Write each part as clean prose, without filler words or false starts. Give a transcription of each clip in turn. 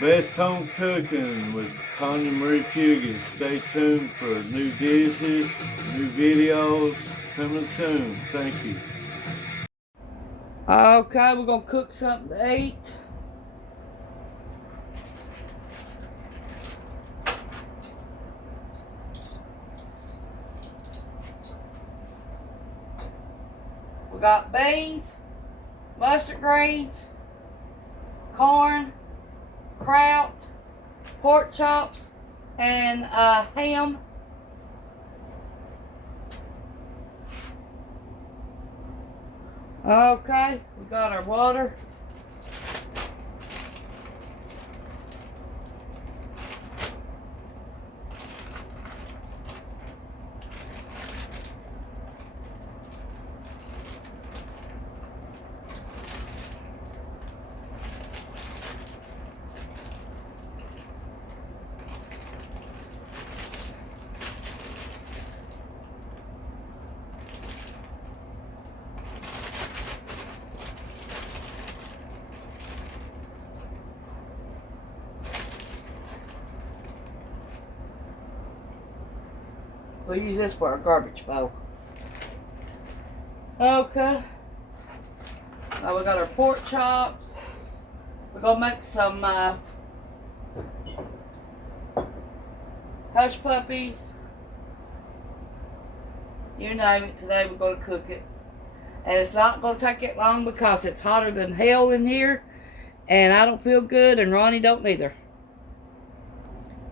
Best Home Cooking with Tawynia M Fugate. Stay tuned for new dishes, new videos coming soon. Thank you. Okay, we're gonna cook something to eat. We got beans, mustard greens, corn, kraut, pork chops, and ham. Okay, we got our water. We'll use this for our garbage bowl. Okay. Now we got our pork chops. We're gonna make some hush puppies. You name it. Today we're gonna cook it. And it's not gonna take it long because it's hotter than hell in here. And I don't feel good and Ronnie don't either.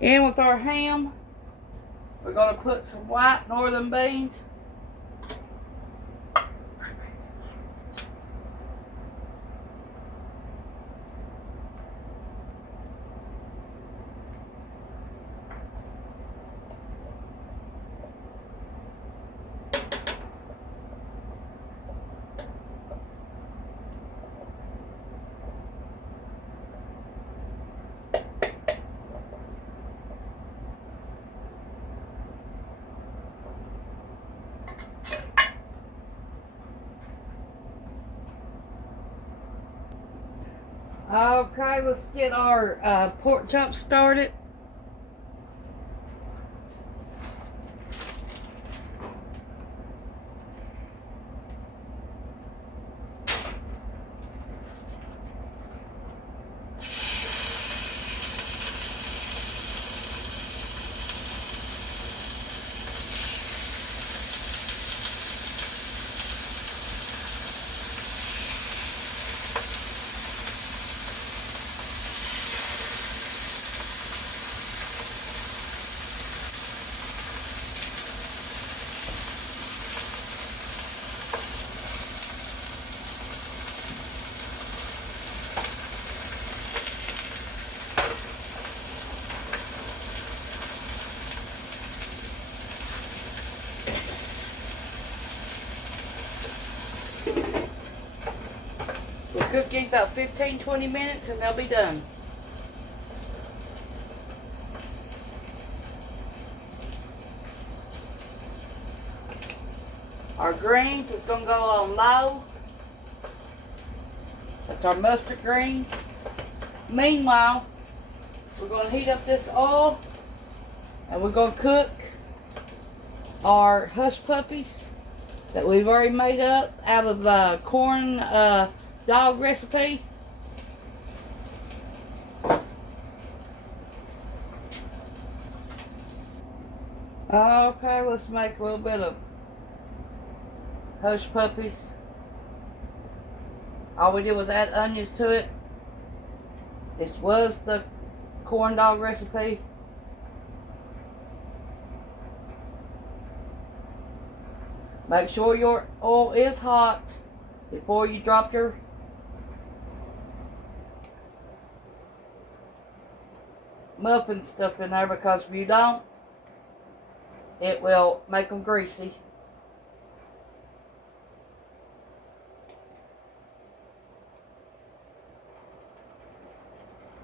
In with our ham. We're going to put some white northern beans. Okay, let's get our pork chops started. We'll cook these about 15-20 minutes and they'll be done. Our greens is going to go on low. That's our mustard greens. Meanwhile, we're going to heat up this oil and we're going to cook our hush puppies that we've already made up out of the corn dog recipe. Okay, let's make a little bit of hush puppies. All we did was add onions to it. This was the corn dog recipe. Make sure your oil is hot before you drop your muffin stuff in there, because if you don't, it will make them greasy.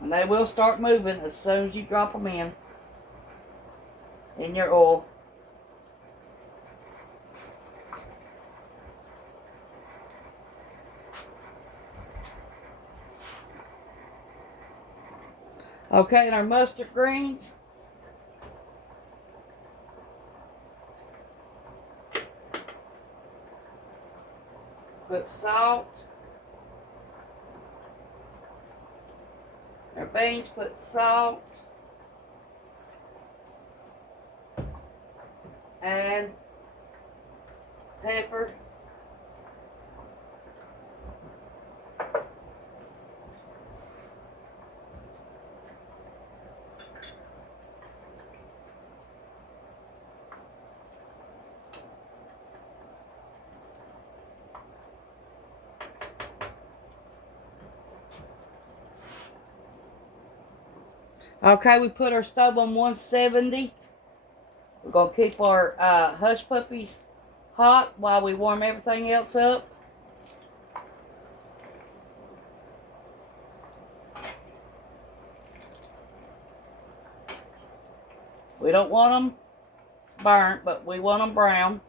And they will start moving as soon as you drop them in your oil. Okay, and our mustard greens. Put salt. Our beans, put salt. And pepper. Okay, we put our stove on 170. We're going to keep our hush puppies hot while we warm everything else up. We don't want them burnt, but we want them brown.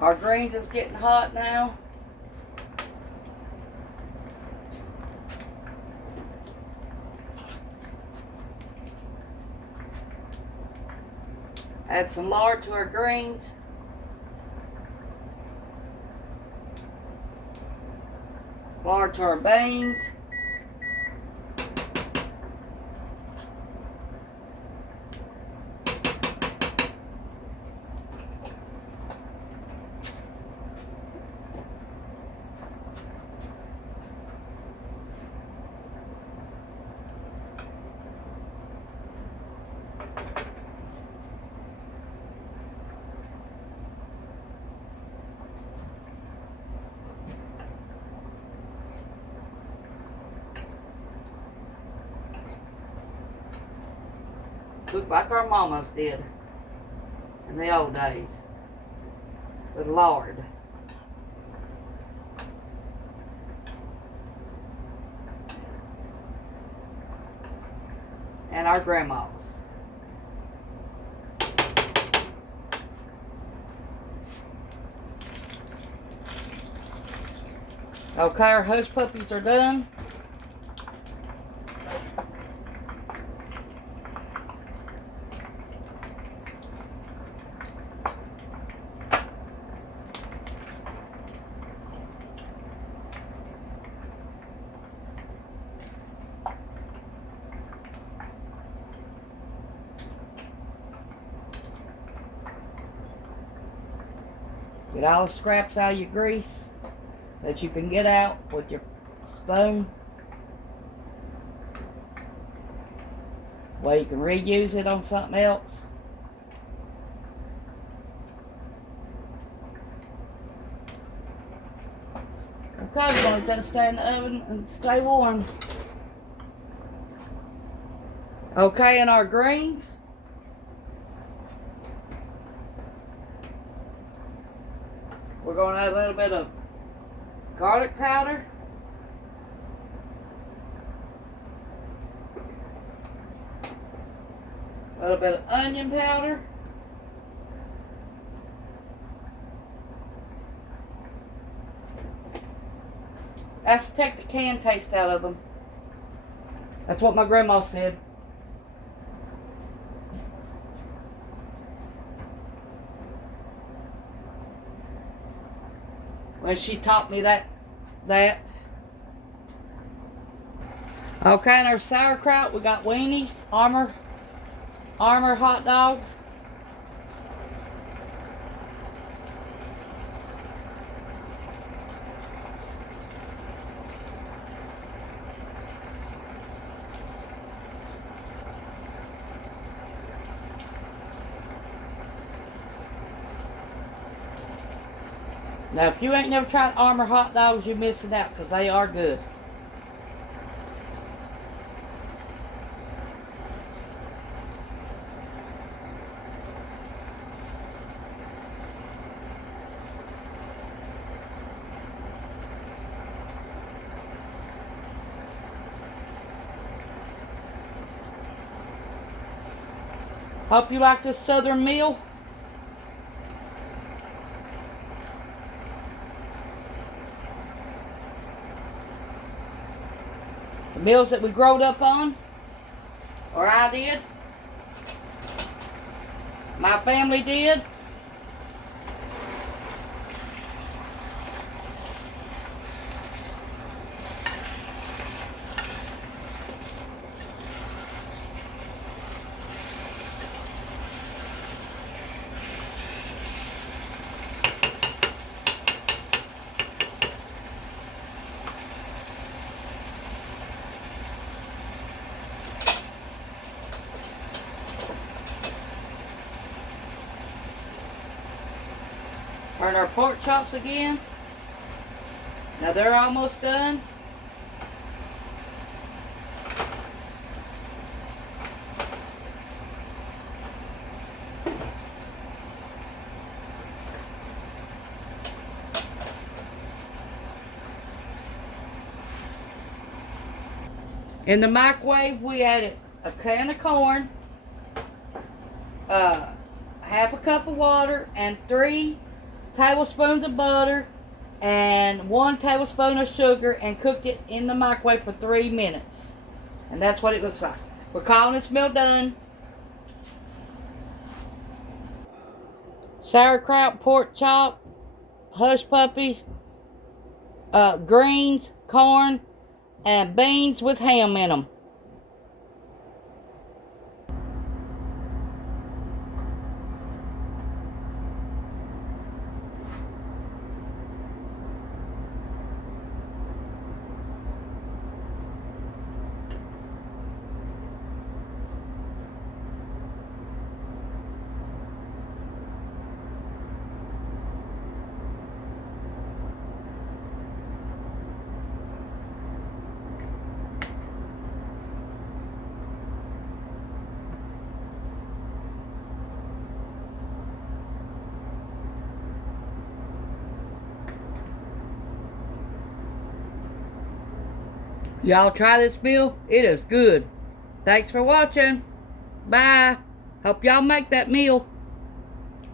Our greens is getting hot now. Add some lard to our greens. Lard to our beans. Look like our mamas did in the old days with lard. And our grandmas. Okay, our hush puppies are done. Get all the scraps out of your grease that you can get out with your spoon. Well, you can reuse it on something else. Okay, we're going to let that stay in the oven and stay warm. Okay, and our greens. We're going to add a little bit of garlic powder. A little bit of onion powder. That's to take the canned taste out of them. That's what my grandma said. When she taught me that. Okay, and our sauerkraut, we got weenies, Armor hot dogs. Now, if you ain't never tried Armor hot dogs, you're missing out because they are good. Hope you like this southern meal. The meals that we growed up on, or I did, my family did. Turn our pork chops again. Now they're almost done. In the microwave, we added a can of corn, half a cup of water, and 3 tablespoons of butter and 1 tablespoon of sugar, and cooked it in the microwave for 3 minutes. And that's what it looks like. We're calling this meal done. Sauerkraut, pork chop, hush puppies, greens, corn, and beans with ham in them. Y'all try this meal. It is good. Thanks for watching. Bye. Hope y'all make that meal.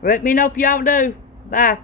Let me know if y'all do. Bye.